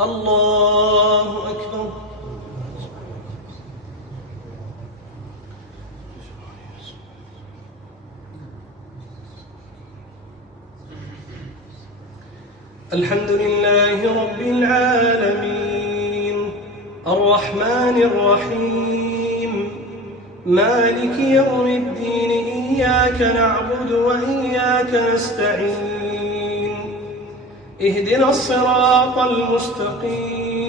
الله أكبر. الحمد لله رب العالمين الرحمن الرحيم مالك يوم الدين إياك نعبد وإياك نستعين اهدنا الصراط المستقيم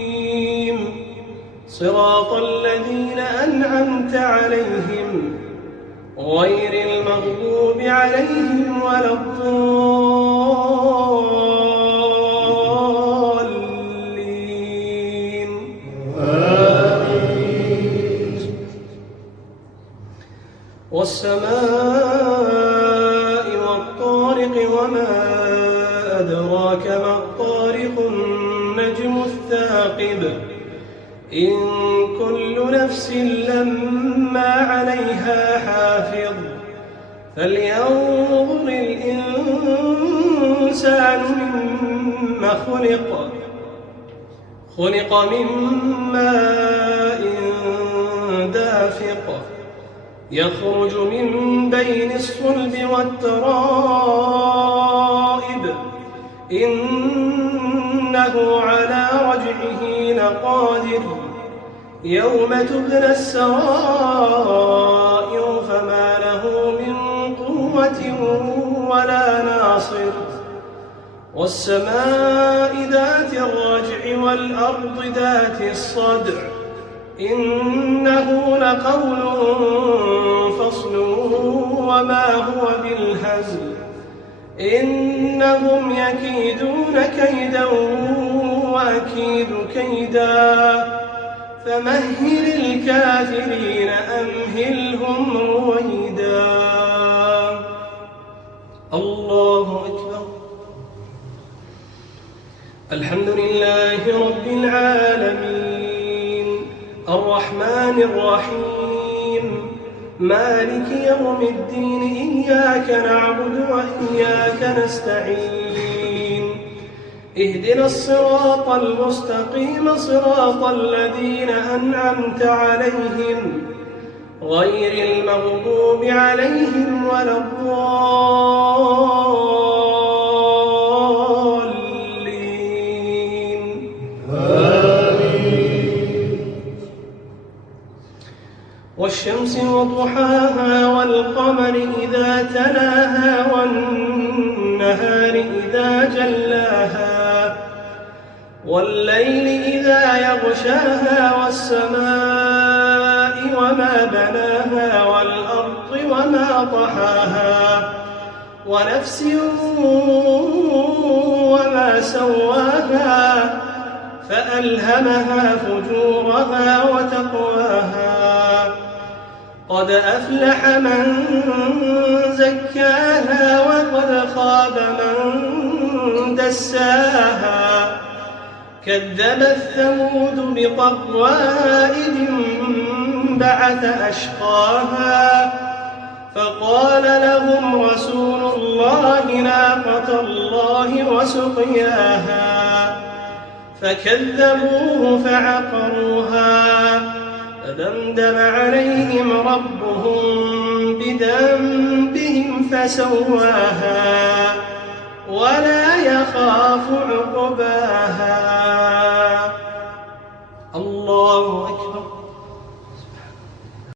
صراط الذين أنعمت عليهم غير المغضوب عليهم ولا الضالين آمين. والسماء والطارق وما أدراك ما الطارق النجم الثاقب إن كل نفس لما عليها حافظ فلينظر الإنسان مما خلق من ماء دافق يخرج من بين الصلب والترائب إنه على رجعه لقادر يوم تبلى السرائر فما له من قوة ولا ناصر والسماء ذات الرجع والأرض ذات الصدع إنه لقول فصل وما هو بالهزل إنهم يكيدون كيدا وأكيد كيدا فمهل الكافرين أمهلهم رويدا. الله أكبر. الحمد لله رب العالمين الرحمن الرحيم مالك يوم الدين إياك نعبد وإياك نستعين اهدنا الصراط المستقيم صراط الذين أنعمت عليهم غير المغضوب عليهم ولا الضالين آمين. والشمس وضحاها والقمر إذا تلاها والنهار إذا جلاها والليل إذا يغشاها والسماء وما بناها والأرض وما طحاها ونفس وما سواها فألهمها فجورها وتقواها قد أفلح من زكاها وقد خاب من دساها كذبت ثمود بطغواها إذ انبعث أشقاها فقال لهم رسول الله ناقة الله وسقياها فكذبوه فعقروها فدمدم عليهم ربهم بذنبهم فسواها ولا يخاف عقباها. الله أكبر.